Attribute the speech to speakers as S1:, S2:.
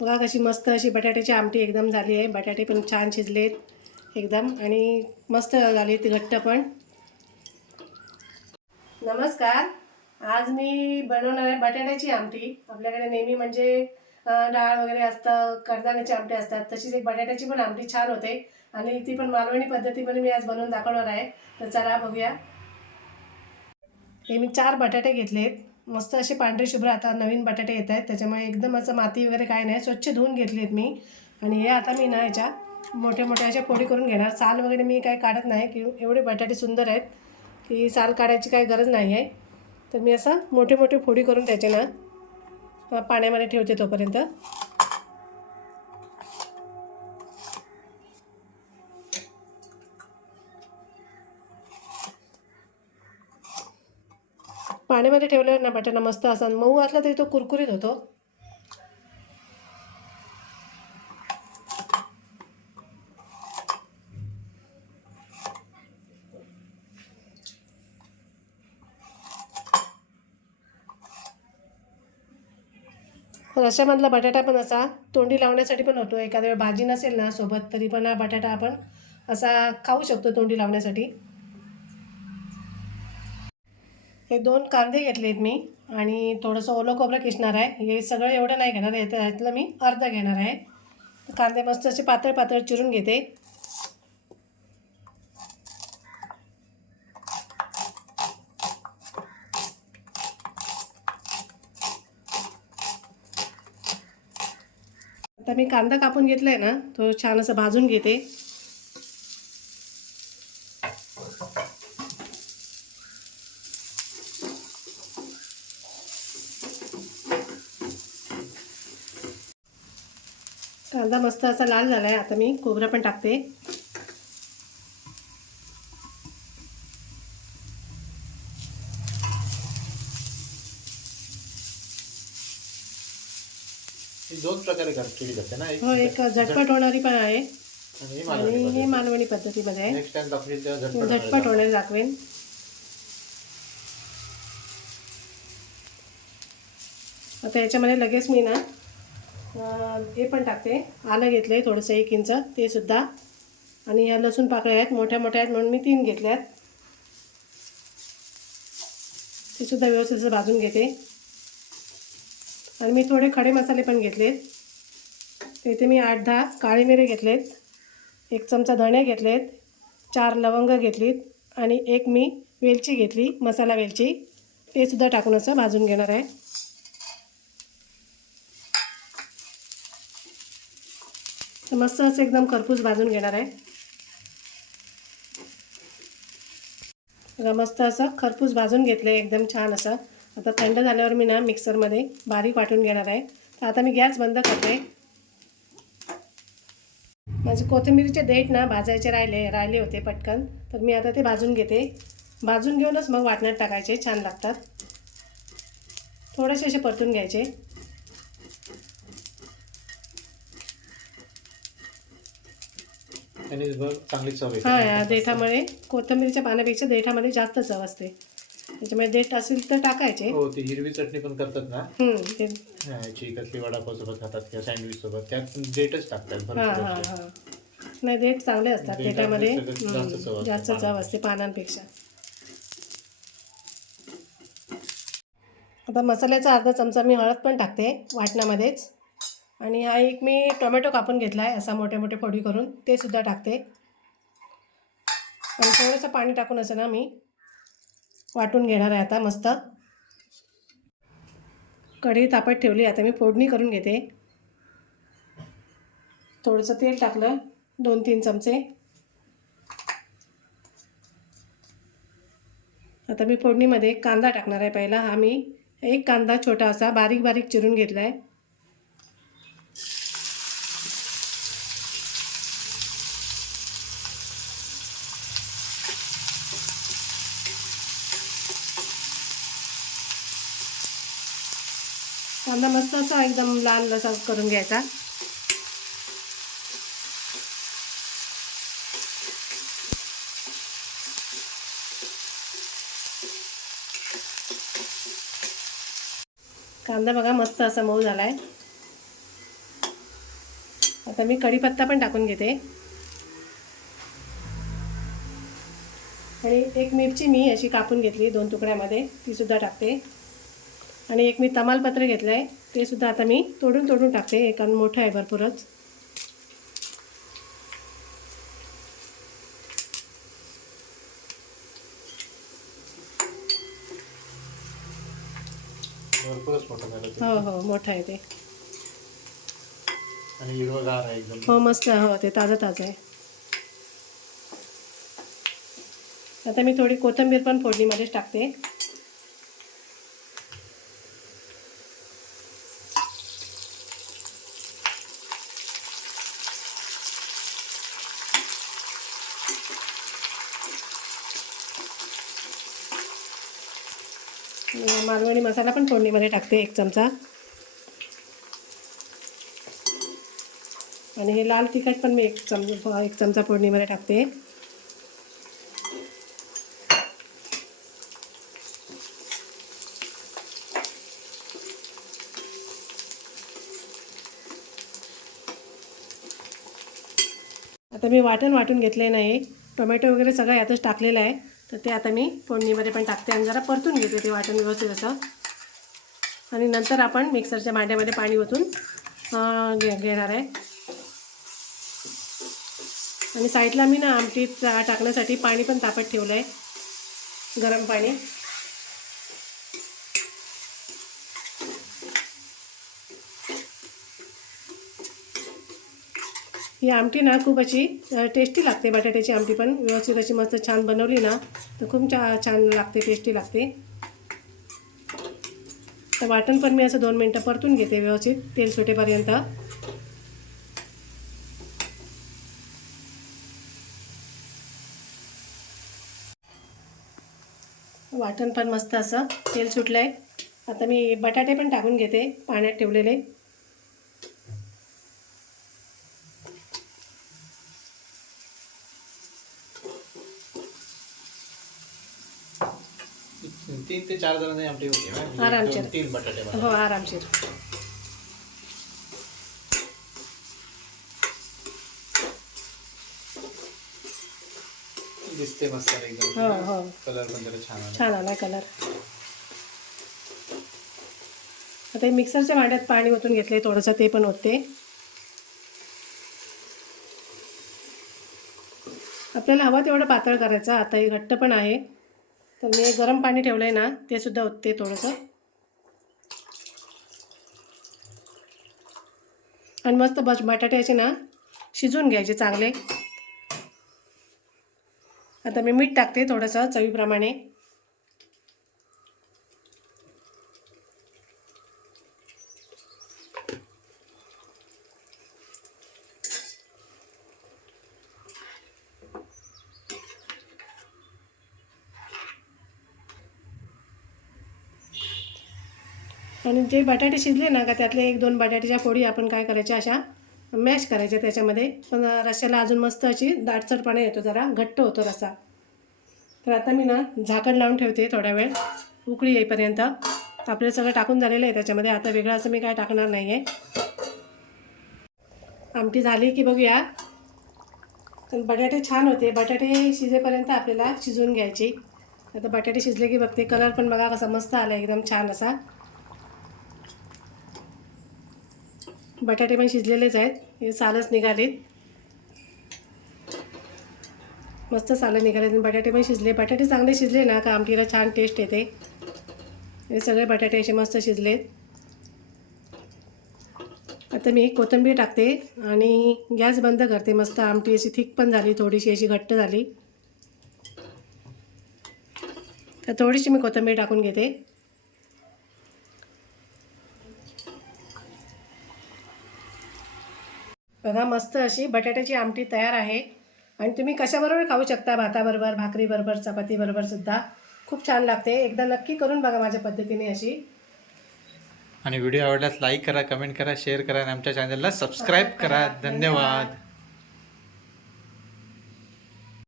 S1: बघा कशी मस्त अशी बटाट्याची आमटी एकदम झाली आहे. बटाटे पण छान शिजलेत एकदम आणि मस्त झाली ती घट्ट पण. नमस्कार. आज मी बनवणार आहे बटाट्याची आमटी. आपल्याकडे नेहमी म्हणजे डाळ वगैरे असतं कडधान्याची आमटी असतात. तशीच एक बटाट्याची पण आमटी छान होते. आणि ती पण मालवणी पद्धतीमध्ये मी आज बनवून दाखवणार आहे. तर चला बघूया. हे मी चार बटाटे घेतलेत. मस्त असे पांढरे शुभ्र आता नवीन बटाटे येत आहेत. त्याच्यामुळे एकदम असं माती वगैरे काय नाही. स्वच्छ धुवून घेतली आहेत मी. आणि हे आता मी ना याच्या मोठ्या मोठ्या अशा फोडी करून घेणार. साल वगैरे मी काही काढत नाही की एवढे बटाटे सुंदर आहेत की साल काढायची काही गरज नाही आहे. तर मी असं मोठे मोठे फोडी करून त्याचे ना पाण्यामध्ये ठेवते तोपर्यंत. पाण्यामध्ये ठेवल्यावर ना बटाटा मस्त असा. मऊ असला तरी तो कुरकुरीत होतो. रशामधला बटाटा पण असा तोंडी लावण्यासाठी पण होतो. एखाद्या वेळ भाजी नसेल ना सोबत तरी पण हा बटाटा आपण असा खाऊ शकतो तोंडी लावण्यासाठी. हे दोन कांदे घेतलेत मी आणि थोडंसं ओलं खोबरं किसणार आहे. हे सगळं एवढं नाही घेणार आहे ह्यातलं मी अर्ध घेणार आहे. कांदे मस्त असे पातळ पातळ चिरून घेते. आता मी कांदा कापून घेतला आहे ना तो छान असं भाजून घेते. कांदा मस्त असा लाल झाला आहे आता मी खोबरं पण टाकते.
S2: ही दोन प्रकारे कर- केली जाते ना एक?
S1: हो एक झटपट होणारी पण आहे.
S2: आणि ही मालवणी.
S1: मालवणी पद्धतीमध्ये आहे.
S2: झटपट होणार
S1: दाखवेन. आता याच्यामध्ये लगेच मी ना हे पण टाकते. आलं घेतलं आहे थोडंसं एक इंच ते सुद्धा. आणि ह्या लसूण पाकळ्या आहेत मोठ्या मोठ्या आहेत म्हणून मी तीन घेतल्यात. ते सुद्धा व्यवस्थित असं भाजून घेते. आणि मी थोडे खडे मसाले पण घेतलेत. तर इथे मी आठ दहा काळे मिरे घेतलेत एक चमचा धणे घेतलेत चार लवंग घेतलीत आणि एक मी वेलची घेतली मसाला वेलची. ते सुद्धा टाकून असं भाजून घेणार आहे. मस्त असं एकदम खरपूस भाजून घेणार आहे. मस्त असं खरपूस भाजून घेतलं आहे एकदम छान असं. आता थंड झाल्यावर मी ना मिक्सरमध्ये बारीक वाटून घेणार आहे. तर आता मी गॅस बंद करते. माझे कोथिंबीरीचे देठ ना भाजायचे राहिले राहिले होते पटकन. तर मी आता ते भाजून घेते. भाजून घेऊनच मग वाटण्यात टाकायचे छान लागतात. थोडेसे असे परतून घ्यायचे.
S2: बघ चांगली चव येते.
S1: हां या देठामुळे कोथिंबीरच्या पाण्यापेक्षा देठामध्ये जास्त चव असते. त्याच्यामुळे देठ असेल तर टाकायचे.
S2: हो ती हिरवी चटणी पण करतात ना?
S1: हम्म, ते
S2: हा, याची कसली वडापाव सोबत खातात किंवा सँडविच सोबत त्यात डेटच टाकतात
S1: नाही देठ चांगले असतात
S2: देठामध्ये
S1: देठामध्ये.
S2: जास्त चव पानांपेक्षा.
S1: असते पानांपेक्षा. आता मसाल्याचा अर्धा चमचा मी हळद पण टाकते वाटणामध्येच. आणि हा एक मी टोमॅटो कापून घेतला आहे असा मोठे मोठे फोडी करून ते सुद्धा टाकते. आणि थोडंसं पाणी टाकून असं ना मी वाटून घेणार आहे आता मस्त. कढी तापत ठेवली आता मी फोडणी करून घेते. थोडंसं तेल टाकलं दोन तीन चमचे. आता मी फोडणीमध्ये कांदा टाकणार आहे पहिला. हा मी एक कांदा छोटा असा बारीक बारीक चिरून घेतला आहे कांदा मस्त असा एकदम लाल असा करून घ्यायचा. कांदा बघा मस्त असा मऊ झाला आहे आता मी कढीपत्ता पण टाकून घेते. आणि एक मिरची मी अशी कापून घेतली दोन तुकड्यामध्ये ती सुद्धा टाकते. आणि एक मी तमालपत्र घेतलं आहे ते सुद्धा आता मी तोडून तोडून टाकते. एक कारण मोठं आहे भरपूरच. हो हो मोठं आहे ते. हो मस्त हो ते ताजं ताजं आहे. आता मी थोडी कोथिंबीर पण फोडणीमध्येच टाकते. मालवणी मसाला पण फोडणीमध्ये टाकते एक चमचा. आणि हे लाल तिखट पण मी एक चमचा एक चमचा फोडणीमध्ये टाकते. आता मी वाटण वाटून घेतले नाही. टोमॅटो वगैरे सगळं यातच टाकलेलं आहे. तर ते आता मी फोडणीमध्ये पण टाकते आणि जरा परतून घेते ते वाटण व्यवस्थित असं. आणि नंतर आपण मिक्सरच्या भांड्यामध्ये पाणी ओतून घे घेणार आहे. आणि साईडला मी ना आमटीत टाकण्यासाठी पाणी पण तापत ठेवलं आहे गरम पाणी. ही आमटी ना खूप अशी टेस्टी लागते. बटाट्याची आमटी पण व्यवस्थित अशी मस्त छान बनवली ना तर खूप छा छान लागते टेस्टी लागते. तर वाटण पण मी असं दोन मिनटं परतून घेते व्यवस्थित तेल सुटेपर्यंत. वाटण पण मस्त असं तेल सुटलं आहे आता मी बटाटे पण टाकून घेते पाण्यात ठेवलेले.
S2: तीन ते चार जणांनी आमटी होती
S1: आरामशीर.
S2: दोन- तीन बटाटे
S1: हो
S2: बनवले.
S1: आरामशीर
S2: दिसते एकदम.
S1: हो हो.
S2: कलर पण जरा छान आला.
S1: छान आला कलर. आता हे मिक्सरच्या भांड्यात पाणी ओतून घेतले थोडंसं ते पण ओतते. आपल्याला हवं तेवढं पातळ करायचं आता हे घट्ट पण आहे. तर मी गरम पाणी ठेवलं आहे ना ते सुद्धा होते थोडंसं. आणि मस्त बस बटाट्याचे ना शिजवून घ्यायचे चांगले. आता मी मीठ टाकते थोडंसं चवीप्रमाणे. आणि जे बटाटे शिजले ना का त्यातले एक दोन बटाट्याच्या फोडी आपण काय करायच्या अशा मॅश करायच्या त्याच्यामध्ये. पण रश्याला अजून मस्त अशी दाटसरपणा येतो जरा घट्ट होतो रसा तर आता मी ना झाकण लावून ठेवते थोडा वेळ. उकळी येईपर्यंत. आपलं सगळं टाकून झालेलं आहे त्याच्यामध्ये. आता वेगळं असं मी काय टाकणार नाही आहे आमटी झाली की बघूया. पण बटाटे छान होते. बटाटे शिजेपर्यंत आपल्याला शिजवून घ्यायची. आता बटाटे शिजले की बघते. कलर पण बघा कसा मस्त आला एकदम छान असा. बटाटे पण शिजलेलेच आहेत. हे सालच निघालेत. मस्त सालं निघाले बटाटे पण शिजले. बटाटे चांगले शिजले ना का आमटीला छान टेस्ट येते. हे सगळे बटाटे असे मस्त शिजलेत. आता मी कोथिंबीर टाकते आणि गॅस बंद करते मस्त. आमटी अशी थिक पण झाली थोडीशी अशी घट्ट झाली. तर थोडीशी मी कोथिंबीर टाकून घेते. बघा मस्त अशी बटाट्याची आमटी तयार आहे. आणि तुम्ही कशाबरोबर खाऊ शकता भाताबरोबर भाकरीबरोबर चपातीबरोबर सुद्धा. खूप छान लागते. एकदा नक्की करून बघा माझ्या पद्धतीने अशी.
S2: आणि व्हिडिओ आवडल्यास लाईक करा कमेंट करा शेअर करा आणि आमच्या चॅनलला सबस्क्राईब करा. धन्यवाद.